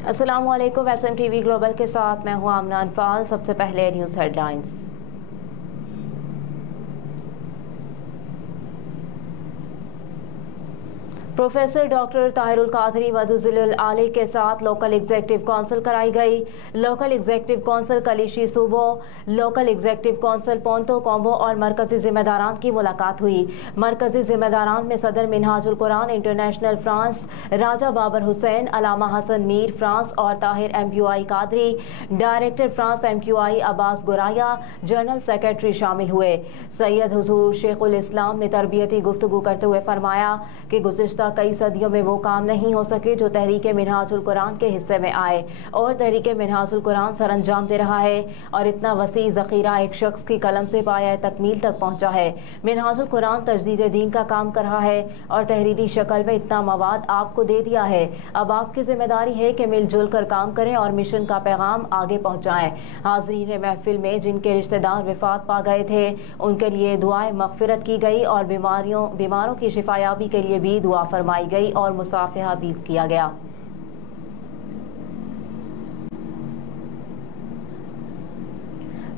अस्सलामुअलैकुम। SMTV global के साथ मैं हूं आमना अनफाल। सबसे पहले news headlines. Professor doctor Tahirul Qadri वदुज़िलुल आली के साथ लोकल एग्जीक्यूटिव काउंसिल कराई गई। लोकल एग्जीक्यूटिव काउंसिल कलीशी सूबों, लोकल एग्जीक्यूटिव काउंसिल पोंतो कॉम्बो और मरकजी जिम्मेदारान की मुलाकात हुई। मरकजी जिम्मेदारान में सदर मिनहाजुल कुरान इंटरनेशनल फ्रांस राजा बाबर हुसैन, अलामा हसन मीर फ्रांस और Tahir MQI Qadri, director France MQI Abbas Guraya, general secretary शामिल हुए। सैयद हुजूर शेखुल इस्लाम ने तरबियती गुफ्तगू करते हुए फरमाया कि गुज़िश्ता कई सदियों में वो काम नहीं हो सके जो तहरीक मिनहाजुल कुरान के हिस्से में आए और तहरीक मिनहाजुल कुरान सर अंजाम दे रहा है और इतना वसी ज़ख़ीरा एक शख्स की कलम से पाया तकमील तक पहुँचा है। मिनहाजुल कुरान तजदीद दीन का काम कर रहा है और तहरीरी शक्ल में इतना मवाद आपको दे दिया है। अब आपकी जिम्मेदारी है कि मिलजुल कर काम करें और मिशन का पैगाम आगे पहुँचाएँ। हाज़रीन महफिल में जिनके रिश्तेदार वफ़ात पा गए थे उनके लिए दुआएं मग़फ़िरत की गई और बीमारों की शिफायाबी के लिए भी दुआ फरमाई गई और मुसाफिहा भी किया गया।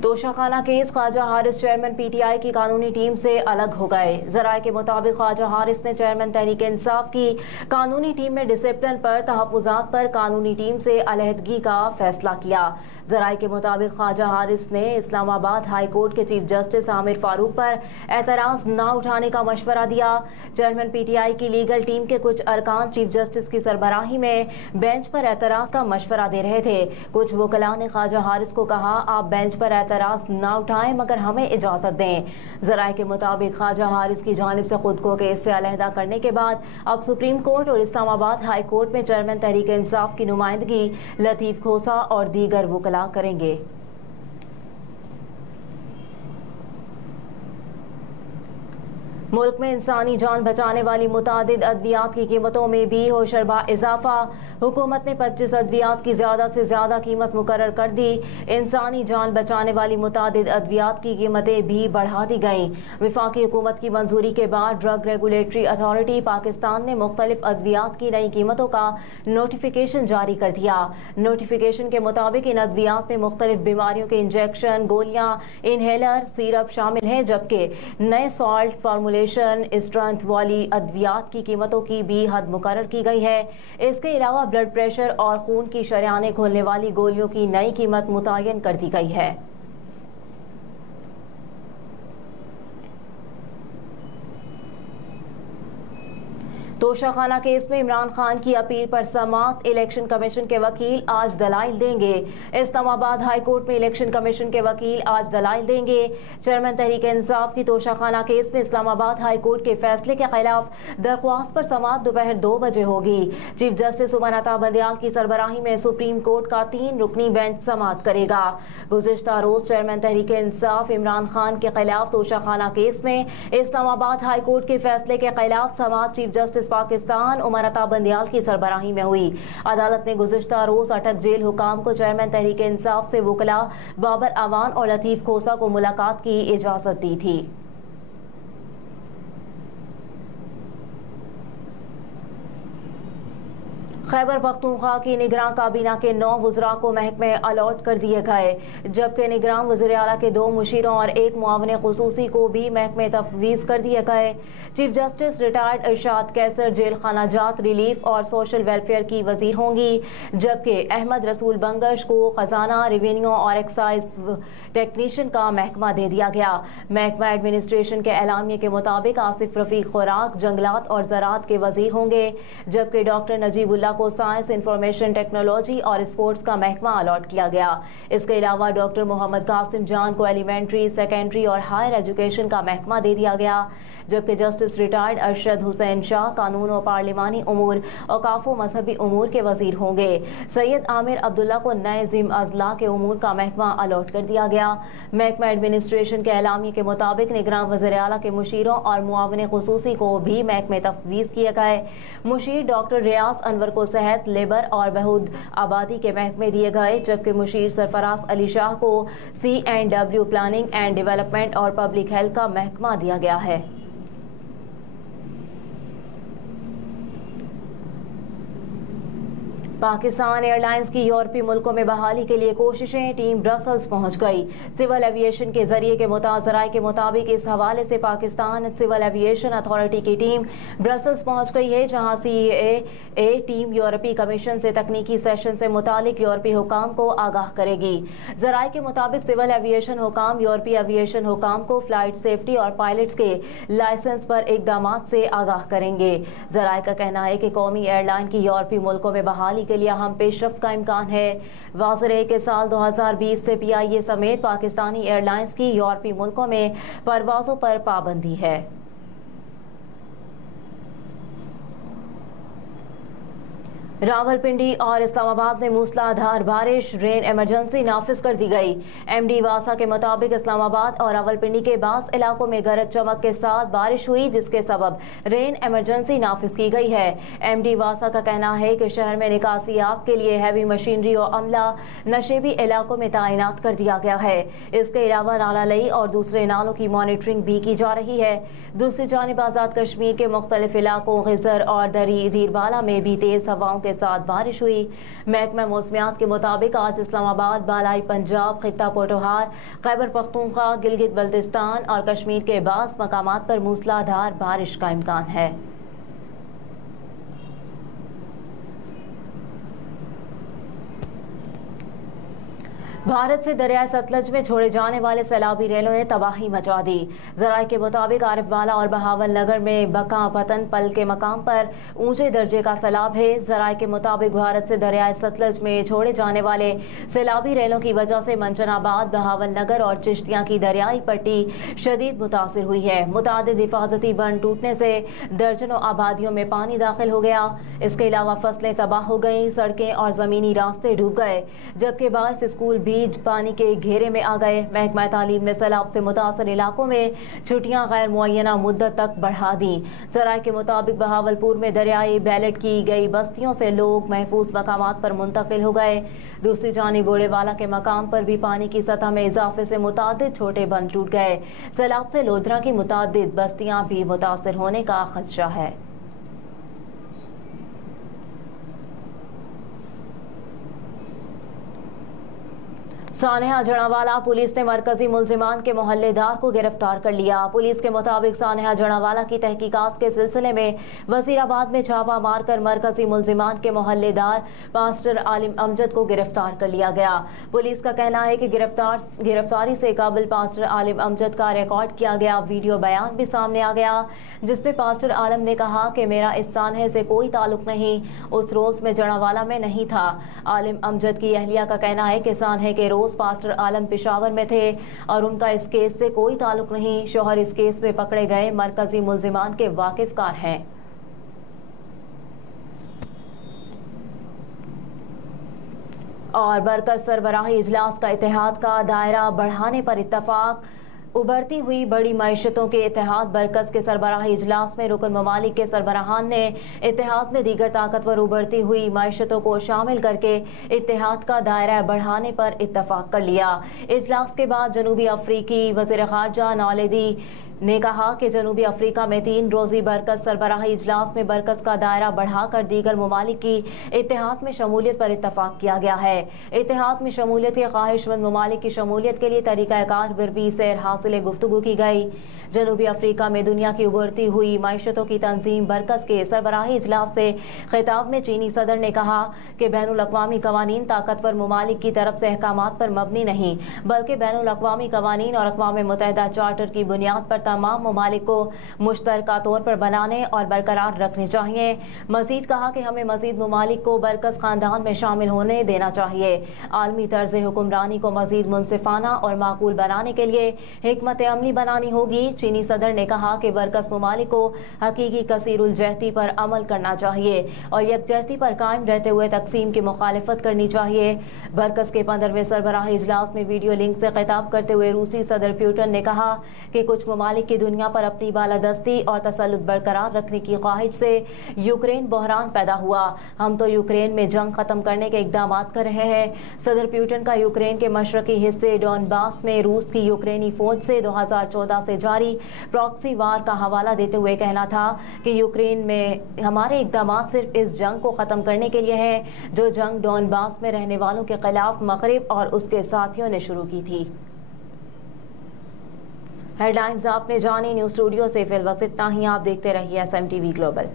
Toshakhana case Khawaja Haris chairman PTI की कानूनी टीम से अलग हो गए। ज़राए के मुताबिक ख्वाजा हारिस ने चेयरमैन तहरीक इंसाफ की कानूनी टीम में डिसिप्लिन पर तहफ़्फ़ुज़ात पर कानूनी टीम से अलहदगी का फैसला किया। ज़राए के मुताबिक ख्वाजा हारिस ने इस्लामाबाद हाई कोर्ट के चीफ जस्टिस आमिर फारूक पर एतराज़ न उठाने का मशवरा दिया। चेयरमैन PTI की लीगल टीम के कुछ अरकान चीफ जस्टिस की सरबराही में बेंच पर एतराज़ का मशवरा दे रहे थे। कुछ वकला ने ख्वाजा हारिस को कहा, आप बेंच पर एतराज़ न उठाएं मगर हमें इजाज़त दें। ज़राए के मुताबिक ख्वाजा हारिस की जानिब से खुद को केस से अलहदा करने के बाद अब सुप्रीम कोर्ट और इस्लामाबाद हाई कोर्ट में चेयरमैन तहरीक इंसाफ की नुमाइंदगी लतीफ़ खोसा और दीगर वकला करेंगे। मुल्क में इंसानी जान बचाने वाली मुतादिद अद्वियात की कीमतों में भी होशरबा इजाफा। हुकूमत ने 25 अद्वियात की ज़्यादा से ज़्यादा कीमत मुकर्रर कर दी। इंसानी जान बचाने वाली मुतादिद अद्वियात की कीमतें भी बढ़ा दी गईं। वफाकी हुकूमत की मंजूरी के बाद ड्रग रेगुलेटरी अथॉरिटी पाकिस्तान ने मुख्तलिफ अद्वियात की नई कीमतों का नोटिफिकेशन जारी कर दिया। नोटिफिकेशन के मुताबिक इन अद्वियात में मुख्तलिफ बीमारियों के इंजेक्शन, गोलियाँ, इनहेलर, सिरप शामिल हैं, जबकि नए सॉल्ट फार्मूलेशन स्ट्रेंथ वाली अद्वियात की कीमतों की भी हद मुकर्रर की गई है। इसके अलावा ब्लड प्रेशर और खून की शरेयानें खोलने वाली गोलियों की नई कीमत मुतय्यन कर दी गई है। तोशाखाना केस में इमरान खान की अपील पर समाअत। इलेक्शन कमीशन के वकील आज दलाइल देंगे। इस्लामाबाद हाई कोर्ट में इलेक्शन कमीशन के वकील आज दलाइल देंगे। चेयरमैन तहरीक इंसाफ की तोशाखाना केस में इस्लामाबाद हाई कोर्ट के फैसले के खिलाफ दरख्वास्त पर समाअत दोपहर 2 बजे होगी। चीफ जस्टिस उमर अता बंदियाल की सरबराही में सुप्रीम कोर्ट का 3 रुकनी बेंच समाअत करेगा। गुज़िश्ता रोज चेयरमैन तहरीक इंसाफ इमरान खान के खिलाफ तोशाखाना केस में इस्लामाबाद हाई कोर्ट के फैसले के खिलाफ समाअत चीफ जस्टिस पाकिस्तान उमर अता बंदियाल की सरबराही में हुई। अदालत ने गुज़िश्ता रोज अटक जेल हुकाम को चेयरमैन तहरीक इंसाफ से वकला बाबर अवान और लतीफ़ खोसा को मुलाकात की इजाज़त दी थी। खैबर पख्तूनख्वा की निगरान काबीना के 9 वज़रा को महकमे अलॉट कर दिए गए, जबकि निगरान वज़ीर आला के 2 मुशीरों और 1 मुआवने ख़ुसूसी को भी महकमे तफवीज़ कर दिए गए। चीफ जस्टिस रिटायर्ड इरशाद कैसर जेल खाना जात, रिलीफ और सोशल वेलफेयर की वज़ीर होंगी, जबकि अहमद रसूल बंगश को खजाना, रेवेन्यू और एक्साइज टेक्नीशियन का महकमा दे दिया गया। महकमा एडमिनिस्ट्रेशन के एलामिया के मुताबिक आसिफ रफीक खुराक, जंगलात और ज़राअत के वज़ीर होंगे, जबकि डॉक्टर नजीबुल्लाह को साइंस, इंफॉर्मेशन टेक्नोलॉजी और स्पोर्ट्स का महकमा अलॉट किया गया। इसके अलावा डॉक्टर मोहम्मद कासिम जान को एलिमेंट्री, सेकेंडरी और हायर एजुकेशन का महकमा दे दिया गया, जबकि जस्टिस रिटायर्ड अरशद हुसैन शाह कानून और पार्लिमानी उमूर, औकाफ व मजहबी उमूर के वजीर होंगे। सैयद आमिर अब्दुल्ला को नए जिम अजला के उमूर का महकमा अलॉट कर दिया गया। महकमा एडमिनिस्ट्रेशन के एलामी के मुताबिक निगरान वज़ीर आला के मुशीरों और मुआवने ख़ुसूसी को भी महकमे तफवीज़ किए गए। मुशीर डॉक्टर रियाज अनवर को सेहत, लेबर और बहूद आबादी के महकमे दिए गए, जबकि मुशीर सरफराज अली शाह को C&W प्लानिंग एंड डेवलपमेंट और पब्लिक हेल्थ का महकमा दिया गया है। पाकिस्तान एयरलाइंस की यूरोपीय मुल्कों में बहाली के लिए कोशिशें, टीम ब्रसल्स पहुंच गई। सिविल एविएशन के जरिए के मुताज़राए के मुताबिक इस हवाले से पाकिस्तान सिविल एविएशन अथॉरिटी की टीम ब्रसल्स पहुंच गई है, जहां CAA टीम यूरोपीय कमीशन से तकनीकी सेशन से मुतालिक यूरोपीय हुकाम को आगाह करेगी। जराए के मुताबिक सिविल एविएशन हुकाम यूरोपीय एविएशन हुकाम को फ्लाइट सेफ्टी और पायलट्स के लाइसेंस पर इकदामात से आगाह करेंगे। जराए का कहना है कि कौमी एयरलाइन की यूरोपीय मुल्कों में बहाली के लिए अहम पेशरफ्त का इम्कान है। वाज़ेह है कि साल 2020 से PIA समेत पाकिस्तानी एयरलाइंस की यूरोपीय मुल्कों में परवाज़ों पर पाबंदी है। रावलपिंडी और इस्लामाबाद में मूसलाधार बारिश, रेन इमरजेंसी नाफिज कर दी गई। MD वासा के मुताबिक इस्लामाबाद और रावलपिंडी के बास इलाकों में गरज चमक के साथ बारिश हुई, जिसके सबब रेन इमरजेंसी नाफिज की गई है। MD वासा का कहना है कि शहर में निकासियाब के लिए हैवी मशीनरी और अमला नशेबी इलाकों में तैनात कर दिया गया है। इसके अलावा नाला लई और दूसरे नालों की मॉनिटरिंग भी की जा रही है। दूसरी जानिब आज़ाद कश्मीर के मुख्तलिफ इलाकों गिजर और दीरबाला में भी तेज हवाओं के साथ बारिश हुई। महकमा मौसमियात के मुताबिक आज इस्लामाबाद, बालाई पंजाब, खित्ता पोटोहार, खैबर पख्तूनख्वा, गिलगित बल्तिस्तान और कश्मीर के बास मकामात पर मूसलाधार बारिश का इम्कान है। भारत से दरियाए सतलज में छोड़े जाने वाले सैलाबी रेलों ने तबाही मचा दी। जराये के मुताबिक आरिफवाला और बहावल नगर में बका पतन पल के मकाम पर ऊंचे दर्जे का सैलाब है। जराये के मुताबिक भारत से दरियाए सतलज में छोड़े जाने वाले सैलाबी रेलों की वजह से मंचनाबाद, बहावल नगर और चिश्तियाँ की दरियाई पट्टी शदीद मुतासिर हुई है। मुतादिद हिफाजती बंद टूटने से दर्जनों आबादियों में पानी दाखिल हो गया। इसके अलावा फसलें तबाह हो गईं, सड़कें और ज़मीनी रास्ते डूब गए, जबकि बाइस स्कूल भी पानी के घेरे में आ गए। महकमा तालीम ने सैलाब से मुतासर इलाकों में छुट्टियां गैर मुअय्यना मुद्दत तक बढ़ा दी। जराये के मुताबिक बहावलपुर में दरियाई बैलेट की गई बस्तियों से लोग महफूज मकामात पर मुंतकिल हो गए। दूसरी जानिब बोड़ेवाला के मकाम पर भी पानी की सतह में इजाफे से मुतादिद छोटे बंद टूट गए। सैलाब से लोधरा की मुतादिद बस्तियां भी मुतासर होने का खदशा है। सानेहा जड़ावाला पुलिस ने मरकजी मुल्जिमान के मोहल्लेदार को गिरफ्तार कर लिया। पुलिस के मुताबिक सानेहा जड़ावाला की तहकीकात के सिलसिले में वजीराबाद में छापा मारकर मरकजी मुल्जिमान के मोहल्लेदार पास्टर आलिम अमजद को गिरफ्तार कर लिया गया। पुलिस का कहना है कि गिरफ्तारी से काबिल पास्टर आलिम अमजद का रिकॉर्ड किया गया वीडियो बयान भी सामने आ गया, जिसमें पास्टर आलम ने कहा कि मेरा इस सानहे से कोई ताल्लुक नहीं, उस रोज में जड़ावाला में नहीं था। आलिम अमजद की अहलिया का कहना है कि सानहे के रोज पास्टर आलम पेशावर में थे और उनका इस केस से कोई ताल्लुक नहीं। शौहर इस केस में पकड़े गए मरकजी मुल्जिमान के वाकिफकार हैं। और बरकत सरबराही इजलास का इत्तेहाद का दायरा बढ़ाने पर इत्तफाक। उभरती हुई बड़ी मईशतों के इत्तेहाद बरकस के सरबराही इजलास में रुकन ममालिक के सरबराहान ने इत्तेहाद में दीगर ताकतवर उभरती हुई मईशतों को शामिल करके इत्तेहाद का दायरा बढ़ाने पर इत्तफाक कर लिया। इजलास के बाद जनूबी अफ्रीकी वज़ीर ख़ारजा नौलेदी ने कहा कि जनूबी अफ्रीका में 3 रोज़ी बरकस सरबराही इजलास में बरकस का दायरा बढ़ाकर दीगर ममालिक की इत्तेहाद में शमूलियत पर इत्तफाक किया गया है। इत्तेहाद में शमूलियत के ख्वाहिशमंद ममालिक की शमूलियत के लिए तरीक़ाकार पर भी सैर हासिल गुफ्तगू की गई। जनूबी अफ्रीका में दुनिया की उभरती हुई मईशतों की तंजीम बरकस के सरबराही इजलास से खिताब में चीनी सदर ने कहा कि बैनुल-अक़वामी कवानीन ताकतवर ममालिक की तरफ से अहकामात पर मबनी नहीं, बल्कि बैनुल-अक़वामी कवानीन और अक़वाम मुत्तहिदा चार्टर की बुनियाद पर तमाम ममालिक को मुश्तरका तौर पर बनाने और बरकरार रखने चाहिए। मजीद कहा कि हमें मजीद ममालिक को बरकस खानदान में शामिल होने देना चाहिए। आलमी तर्ज हुक्मरानी को मजीद मुनसिफाना और माकूल बनाने के लिए हिकमत अमली बनानी होगी। चीनी सदर ने कहा कि बरकस ममालिक को हकीकी कसीरुल जहती पर अमल करना चाहिए और यकजहती पर कायम रहते हुए तकसीम की मुखालिफत करनी चाहिए। बरकस के 15वें सरबराही इजलास में वीडियो लिंक से खिताब करते हुए रूसी सदर प्यूटन ने कहा कि कुछ ममालिक की दुनिया पर अपनी बालादस्ती और तसल्लुत बरकरार रखने की ख्वाहिश से यूक्रेन बहरान पैदा हुआ। हम तो यूक्रेन में जंग खत्म करने के इकदाम कर रहे हैं। सदर प्यूटन का यूक्रेन के मशरकी हिस्से डॉनबास में रूस की यूक्रेनी फौज से 2014 से जारी प्रॉक्सी वार का हवाला देते हुए कहना था कि यूक्रेन में हमारे इक़दाम सिर्फ इस जंग को ख़त्म करने के लिए है जो जंग डॉनबास में रहने वालों के खिलाफ मगरिब और उसके साथियों ने शुरू की थी। हेडलाइंस आपने जानी। न्यूज़ स्टूडियो से फिल वक्त इतना ही। आप देखते रहिए SMTV ग्लोबल।